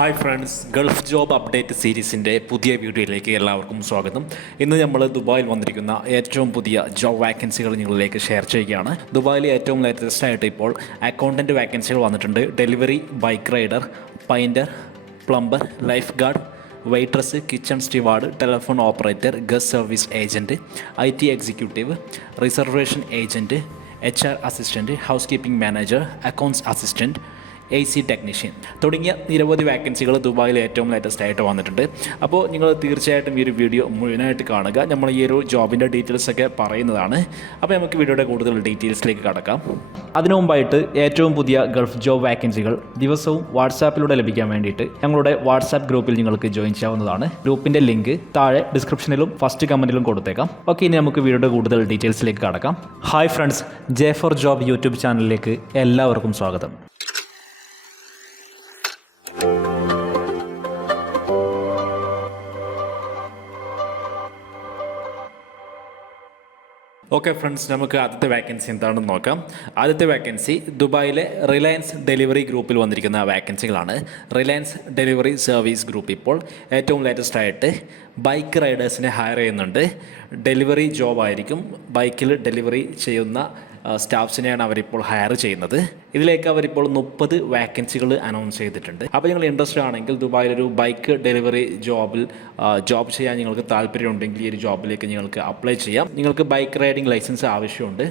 Hi friends, Gulf job update സീരീസിൻ്റെ പുതിയ വീഡിയോയിലേക്ക് എല്ലാവർക്കും സ്വാഗതം. ഇന്ന് നമ്മൾ ദുബായിൽ വന്നിരിക്കുന്ന ഏറ്റവും പുതിയ ജോബ് വാക്കൻസികൾ നിങ്ങളിലേക്ക് ഷെയർ ചെയ്യുകയാണ്. ദുബായിൽ ഏറ്റവും ലേറ്റസ്റ്റ് ആയിട്ട് ഇപ്പോൾ അക്കൗണ്ടൻറ്റ് വാക്കൻസികൾ വന്നിട്ടുണ്ട്. Delivery, bike rider, painter, plumber, lifeguard, waitress, kitchen steward, telephone operator, guest service agent, IT executive, reservation agent, HR assistant, housekeeping manager, accounts assistant, AC technician തുടങ്ങിയ നിരവധി വാക്കൻസികൾ ദുബായിൽ ഏറ്റവും ലേറ്റസ്റ്റ് ആയിട്ട് വന്നിട്ടുണ്ട്. അപ്പോൾ നിങ്ങൾ തീർച്ചയായിട്ടും ഈ ഒരു വീഡിയോ മുഴുവനായിട്ട് കാണുക. നമ്മൾ ഈ ഒരു ജോബിൻ്റെ ഡീറ്റെയിൽസൊക്കെ പറയുന്നതാണ്. അപ്പോൾ നമുക്ക് വീഡിയോയുടെ കൂടുതൽ ഡീറ്റെയിൽസിലേക്ക് കടക്കാം. അതിനു മുമ്പായിട്ട് ഏറ്റവും പുതിയ ഗൾഫ് ജോബ് വാക്കൻസികൾ ദിവസവും വാട്സാപ്പിലൂടെ ലഭിക്കാൻ വേണ്ടിയിട്ട് ഞങ്ങളുടെ വാട്സാപ്പ് ഗ്രൂപ്പിൽ നിങ്ങൾക്ക് ജോയിൻ ചെയ്യാവുന്നതാണ്. ഗ്രൂപ്പിൻ്റെ ലിങ്ക് താഴെ ഡിസ്ക്രിപ്ഷനിലും ഫസ്റ്റ് കമൻറ്റിലും കൊടുത്തേക്കാം. ഓക്കെ, ഇനി നമുക്ക് വീഡിയോയുടെ കൂടുതൽ ഡീറ്റെയിൽസിലേക്ക് കടക്കാം. Hi friends, J for job YouTube ചാനലിലേക്ക് എല്ലാവർക്കും സ്വാഗതം. ഓക്കെ ഫ്രണ്ട്സ്, നമുക്ക് ആദ്യത്തെ വാക്കൻസി എന്താണെന്ന് നോക്കാം. ആദ്യത്തെ വാക്കൻസി ദുബായിലെ റിലയൻസ് ഡെലിവറി ഗ്രൂപ്പിൽ വന്നിരിക്കുന്ന വാക്കൻസികളാണ്. റിലയൻസ് ഡെലിവറി സർവീസ് ഗ്രൂപ്പ് ഇപ്പോൾ ഏറ്റവും ലേറ്റസ്റ്റ് ആയിട്ട് ബൈക്ക് റൈഡേഴ്സിനെ ഹയർ ചെയ്യുന്നുണ്ട്. ഡെലിവറി ജോബായിരിക്കും. ബൈക്കിൽ ഡെലിവറി ചെയ്യുന്ന സ്റ്റാഫ്സിനെയാണ് അവരിപ്പോൾ ഹയർ ചെയ്യുന്നത്. ഇതിലേക്ക് അവരിപ്പോൾ 30 വാക്കൻസികൾ അനൗൺസ് ചെയ്തിട്ടുണ്ട്. അപ്പോൾ നിങ്ങൾ ഇൻട്രസ്റ്റ് ആണെങ്കിൽ ദുബായിലൊരു ബൈക്ക് ഡെലിവറി ജോബ് ചെയ്യാൻ നിങ്ങൾക്ക് താല്പര്യമുണ്ടെങ്കിൽ ഈ ഒരു ജോബിലേക്ക് നിങ്ങൾക്ക് അപ്ലൈ ചെയ്യാം. നിങ്ങൾക്ക് ബൈക്ക് റൈഡിംഗ് ലൈസൻസ് ആവശ്യമുണ്ട്.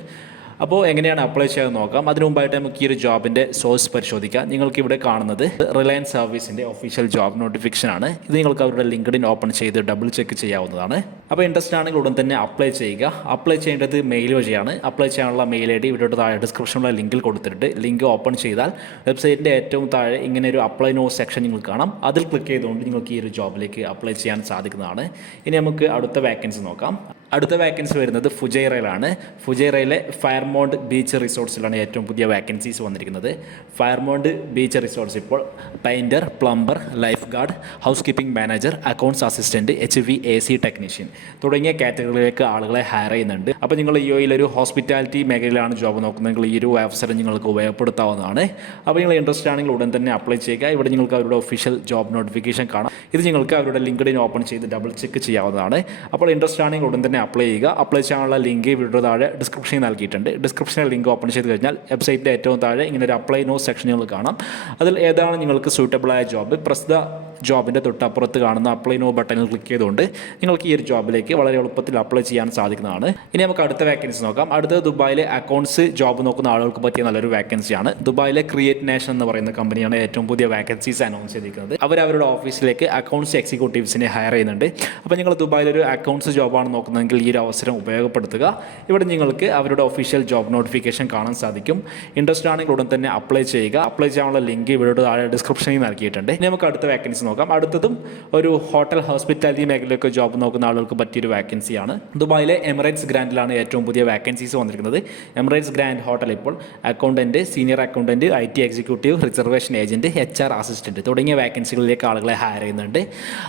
അപ്പോൾ എങ്ങനെയാണ് അപ്ലൈ ചെയ്യാൻ നോക്കാം. അതിനു മുമ്പായിട്ട് നമുക്ക് ഈ ഒരു ജോബിൻ്റെ സോഴ്സ് പരിശോധിക്കാം. നിങ്ങൾക്ക് ഇവിടെ കാണുന്നത് റിലയൻസ് സർവീസിൻ്റെ ഒഫീഷ്യൽ ജോബ് നോട്ടിഫിക്കേഷൻ ആണ്. ഇത് നിങ്ങൾക്ക് അവരുടെ ലിങ്ക്ഡിൻ ഓപ്പൺ ചെയ്ത് ഡബിൾ ചെക്ക് ചെയ്യാവുന്നതാണ്. അപ്പോൾ ഇൻട്രസ്റ്റ് ആണെങ്കിൽ ഉടൻ തന്നെ അപ്ലൈ ചെയ്യുക. അപ്ലൈ ചെയ്യേണ്ടത് മെയിൽ വഴിയാണ്. അപ്ലൈ ചെയ്യാനുള്ള മെയിൽ ID ഇവിടെ താഴെ ഡിസ്ക്രിപ്ഷനിലുള്ള ലിങ്കിൽ കൊടുത്തിട്ടുണ്ട്. ലിങ്ക് ഓപ്പൺ ചെയ്താൽ വെബ്സൈറ്റിൻ്റെ ഏറ്റവും താഴെ ഇങ്ങനെ ഒരു അപ്ലൈ നോ സെക്ഷൻ നിങ്ങൾക്ക് കാണാം. അതിൽ ക്ലിക്ക് ചെയ്തുകൊണ്ട് നിങ്ങൾക്ക് ഈ ഒരു ജോബിലേക്ക് അപ്ലൈ ചെയ്യാൻ സാധിക്കുന്നതാണ്. ഇനി നമുക്ക് അടുത്ത വാക്കൻസി നോക്കാം. അടുത്ത വാക്കൻസി വരുന്നത് ഫുജൈറയിലാണ്. ഫുജൈറയിലെ ഫയർമൗണ്ട് ബീച്ച് റിസോർട്സിലാണ് ഏറ്റവും പുതിയ വാക്കൻസീസ് വന്നിരിക്കുന്നത്. ഫയർമൗണ്ട് ബീച്ച് റിസോർട്സ് ഇപ്പോൾ painter, plumber, life guard, house keeping manager, accounts assistant, HVAC technician തുടങ്ങിയ കാറ്റഗറിയിലേക്ക് ആളുകളെ ഹയർ ചെയ്യുന്നുണ്ട്. അപ്പോൾ നിങ്ങൾ ഒരു ഹോസ്പിറ്റാലിറ്റി മേഖലയിലാണ് ജോബ് നോക്കുന്നതെങ്കിൽ ഈ ഒരു അവസരം നിങ്ങൾക്ക് ഉപയോഗപ്പെടുത്താവുന്നതാണ്. അപ്പോൾ നിങ്ങൾ ഇൻട്രസ്റ്റ് ആണെങ്കിൽ ഉടൻ തന്നെ അപ്ലൈ ചെയ്യുക. ഇവിടെ നിങ്ങൾക്ക് അവരുടെ ഒഫീഷ്യൽ ജോബ് നോട്ടിഫിക്കേഷൻ കാണാം. ഇത് നിങ്ങൾക്ക് അവരുടെ ലിങ്ക്ഡിൻ ഓപ്പൺ ചെയ്ത് ഡബിൾ ചെക്ക് ചെയ്യാവുന്നതാണ്. അപ്പോൾ ഇൻട്രസ്റ്റ് ആണെങ്കിൽ ഉടൻ തന്നെ അപ്ലൈ ചെയ്യുക. അപ്ലൈ ചെയ്യാനുള്ള ലിങ്ക് വീഡിയോ താഴെ ഡിസ്ക്രിപ്ഷനിൽ നൽകിയിട്ടുണ്ട്. ഡിസ്ക്രിപ്ഷനിൽ ലിങ്ക് ഓപ്പൺ ചെയ്ത് കഴിഞ്ഞാൽ വെബ്സൈറ്റിൻ്റെ ഏറ്റവും താഴെ ഇങ്ങനെ ഒരു അപ്ലൈ നോ സെക്ഷൻ നിങ്ങൾ കാണാം. അതിൽ ഏതാണ് നിങ്ങൾക്ക് സൂട്ടബിളായ ജോബ്, പ്രസ്തുത ജോബിൻ്റെ തൊട്ടപ്പുറത്ത് കാണുന്ന അപ്ലൈ നോ ബട്ടണിൽ ക്ലിക്ക് ചെയ്തുകൊണ്ട് നിങ്ങൾക്ക് ഈ ഒരു ജോബിലേക്ക് വളരെ എളുപ്പത്തിൽ അപ്ലൈ ചെയ്യാൻ സാധിക്കുന്നതാണ്. ഇനി നമുക്ക് അടുത്ത വാക്കൻസി നോക്കാം. അടുത്ത ദുബായിലെ അക്കൗണ്ട്സ് ജോബ് നോക്കുന്ന ആളുകൾക്ക് പറ്റിയ നല്ലൊരു വാക്കൻസിയാണ്. ദുബായിലെ ക്രിയേറ്റ് നേഷൻ എന്ന് പറയുന്ന കമ്പനിയാണ് ഏറ്റവും പുതിയ വാക്കൻസീസ് അനൗൺസ് ചെയ്തിരിക്കുന്നത്. അവരുടെ ഓഫീസിലേക്ക് അക്കൗണ്ട്സ് എക്സിക്യൂട്ടീവ്സിനെ ഹയർ ചെയ്യുന്നുണ്ട്. അപ്പോൾ നിങ്ങൾ ദുബായിലൊരു അക്കൗണ്ട്സ് ജോബാണ് നോക്കുന്നതെങ്കിൽ ഈ ഒരു അവസരം ഉപയോഗപ്പെടുത്തുക. ഇവിടെ നിങ്ങൾക്ക് അവരുടെ ഒഫീഷ്യൽ ജോബ് നോട്ടിഫിക്കേഷൻ കാണാൻ സാധിക്കും. ഇൻട്രസ്റ്റ് ആണെങ്കിൽ ഉടൻ തന്നെ അപ്ലൈ ചെയ്യുക. അപ്ലൈ ചെയ്യാനുള്ള ലിങ്ക് ഇവിടെ താഴെ ഡിസ്ക്രിപ്ഷനിൽ നൽകിയിട്ടുണ്ട്. ഇനി നമുക്ക് അടുത്ത വാക്കൻസി നോക്കാം. അടുത്തതും ഒരു ഹോട്ടൽ ഹോസ്പിറ്റാലിറ്റി മേഖലയിലൊക്കെ ജോബ് നോക്കുന്ന ആളുകൾക്ക് പറ്റിയൊരു വാക്കൻസിയാണ്. ദുബായിലെ എമിറേറ്റ്സ് ഗ്രാൻഡിലാണ് ഏറ്റവും പുതിയ വാക്കൻസീസ് വന്നിരിക്കുന്നത്. എമിറേറ്റ്സ് ഗ്രാൻഡ് ഹോട്ടൽ ഇപ്പോൾ accountant, senior accountant, IT executive, reservation agent, HR assistant തുടങ്ങിയ വാക്കൻസികളിലേക്ക് ആളുകളെ ഹയർ ചെയ്യുന്നുണ്ട്.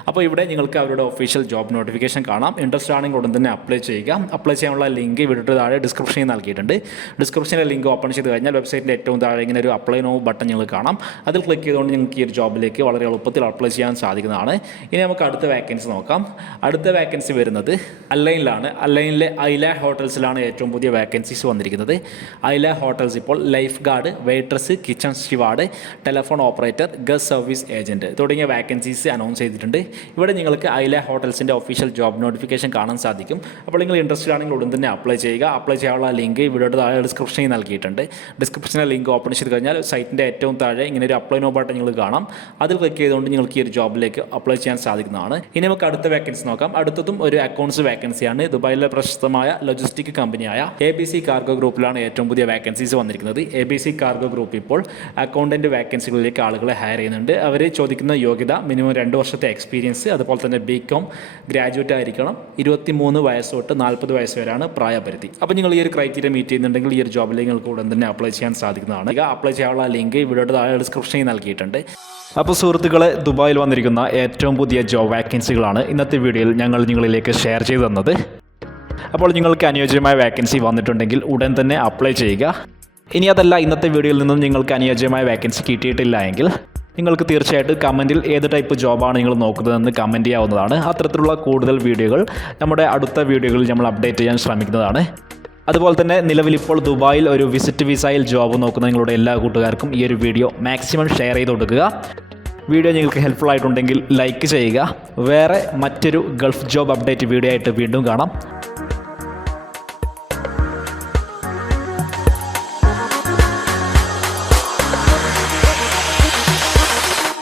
അപ്പോൾ ഇവിടെ നിങ്ങൾക്ക് അവരുടെ ഒഫീഷ്യൽ ജോബ് നോട്ടിഫിക്കേഷൻ കാണാം. ഇൻട്രസ്റ്റ് ആണെങ്കിൽ ഉടൻ തന്നെ അപ്ലൈ ചെയ്യുക. അപ്ലൈ ചെയ്യാനുള്ള ലിങ്ക് ഇവിടെ താഴെ ഡിസ്ക്രിപ്ഷനിൽ നൽകിയിട്ടുണ്ട്. ഡിസ്ക്രിപ്ഷനിലെ ലിങ്ക് ഓപ്പൺ ചെയ്ത് കഴിഞ്ഞാൽ വെബ്സൈറ്റിൻ്റെ ഏറ്റവും താഴെ ഇങ്ങനെ ഒരു അപ്ലൈ നോ ബട്ടൺ നിങ്ങൾ കാണാം. അതിൽ ക്ലിക്ക് ചെയ്തുകൊണ്ട് നിങ്ങൾക്ക് ഈ ഒരു ജോബിലേക്ക് വളരെ എളുപ്പത്തിൽ അപ്ലൈ ചെയ്യാൻ സാധിക്കുന്നതാണ്. ഇനി നമുക്ക് അടുത്ത വാക്കൻസി നോക്കാം. അടുത്ത വാക്കൻസി വരുന്നത് അല്ലൈനിലാണ്. അല്ലൈനിലെ ഐല ഹോട്ടൽസിലാണ് ഏറ്റവും പുതിയ വാക്കൻസീസ് വന്നിരിക്കുന്നത്. ഐല ഹോട്ടൽസ് ഇപ്പോൾ life guard, waitress, kitchen steward, telephone operator, guest service agent തുടങ്ങിയ വാക്കൻസീസ് അനൗൺസ് ചെയ്തിട്ടുണ്ട്. ഇവിടെ നിങ്ങൾക്ക് ഐല ഹോട്ടൽസിൻ്റെ ഒഫീഷ്യൽ ജോബ് നോട്ടിഫിക്കേഷൻ കാണാൻ സാധിക്കും. അപ്പോൾ നിങ്ങൾ ഇൻട്രസ്റ്റഡ് ആണെങ്കിൽ ഉടൻ തന്നെ അപ്ലൈ ചെയ്യുക. അപ്ലൈ ചെയ്യാനുള്ള ലിങ്ക് ഇവിടെ താഴെ ഡിസ്ക്രിപ്ഷനിൽ നൽകിയിട്ടുണ്ട്. ഡിസ്ക്രിപ്ഷനിലെ ലിങ്ക് ഓപ്പൺ ചെയ്ത് കഴിഞ്ഞാൽ സൈറ്റിൻ്റെ ഏറ്റവും താഴെ ഇങ്ങനെ ഒരു അപ്ലൈ നോ ബട്ടൺ നിങ്ങൾ കാണാം. അതിൽ ക്ലിക്ക് ചെയ്തുകൊണ്ട് നിങ്ങൾക്ക് ഈ ഒരു ജോബിലേക്ക് അപ്ലൈ ചെയ്യാൻ സാധിക്കുന്നതാണ്. ഇനി നമുക്ക് അടുത്ത വാക്കൻസി നോക്കാം. അടുത്തതും ഒരു അക്കൗണ്ട്സ് വാക്കൻസിയാണ്. ദുബായിലെ പ്രശസ്തമായ ലോജിസ്റ്റിക് കമ്പനിയായ ABC കാർഗോ ഗ്രൂപ്പിലാണ് ഏറ്റവും പുതിയ വാക്കൻസീസ് വന്നിരിക്കുന്നത്. ABC കാർഗോ ഗ്രൂപ്പ് ഇപ്പോൾ അക്കൗണ്ടൻറ്റ് വാക്കൻസികളിലേക്ക് ആളുകളെ ഹയർ ചെയ്യുന്നുണ്ട്. അവർ ചോദിക്കുന്ന യോഗ്യത മിനിമം 2 വർഷത്തെ എക്സ്പീരിയൻസ്, അതുപോലെ തന്നെ BCom ഗ്രാജുവേറ്റ് ആയിരിക്കണം. 23 വയസ്സ് തൊട്ട് 40 വയസ്സ് വരെയാണ് പ്രായപരിധി. അപ്പോൾ നിങ്ങൾ ഈ ഒരു ക്രൈറ്റീരിയ മീറ്റ് ചെയ്യുന്നുണ്ടെങ്കിൽ ഈ ഒരു ജോബിലേക്ക് നിങ്ങൾക്ക് ഉടൻ തന്നെ അപ്ലൈ ചെയ്യാൻ സാധിക്കുന്നതാണ്. അപ്ലൈ ചെയ്യാനുള്ള ലിങ്ക് ഇവിടെ താഴെ ഡിസ്ക്രിപ്ഷനിൽ നൽകിയിട്ടുണ്ട്. അപ്പോൾ സുഹൃത്തുക്കളെ, ദുബായിൽ വന്നിരിക്കുന്ന ഏറ്റവും പുതിയ ജോബ് വാക്കൻസികളാണ് ഇന്നത്തെ വീഡിയോയിൽ ഞങ്ങൾ നിങ്ങളിലേക്ക് ഷെയർ ചെയ്തു തന്നത്. അപ്പോൾ നിങ്ങൾക്ക് അനുയോജ്യമായ വാക്കൻസി വന്നിട്ടുണ്ടെങ്കിൽ ഉടൻ തന്നെ അപ്ലൈ ചെയ്യുക. ഇനി അതല്ല, ഇന്നത്തെ വീഡിയോയിൽ നിന്നും നിങ്ങൾക്ക് അനുയോജ്യമായ വാക്കൻസി കിട്ടിയിട്ടില്ല എങ്കിൽ നിങ്ങൾക്ക് തീർച്ചയായിട്ടും കമൻറ്റിൽ ഏത് ടൈപ്പ് ജോബാണ് നിങ്ങൾ നോക്കുന്നതെന്ന് കമൻറ്റ് ചെയ്യാവുന്നതാണ്. അത്തരത്തിലുള്ള കൂടുതൽ വീഡിയോകൾ നമ്മുടെ അടുത്ത വീഡിയോകളിൽ നമ്മൾ അപ്ഡേറ്റ് ചെയ്യാൻ ശ്രമിക്കുന്നതാണ്. അതുപോലെ തന്നെ നിലവിലിപ്പോൾ ദുബായിൽ ഒരു വിസിറ്റ് വിസയിൽ ജോബ് നോക്കുന്ന നിങ്ങളുടെ എല്ലാ കൂട്ടുകാർക്കും ഈ ഒരു വീഡിയോ മാക്സിമം ഷെയർ ചെയ്ത് കൊടുക്കുക. വീഡിയോ നിങ്ങൾക്ക് ഹെൽപ്ഫുൾ ആയിട്ടുണ്ടെങ്കിൽ ലൈക്ക് ചെയ്യുക. വേറെ മറ്റൊരു ഗൾഫ് ജോബ് അപ്ഡേറ്റ് വീഡിയോ ആയിട്ട് വീണ്ടും കാണാം.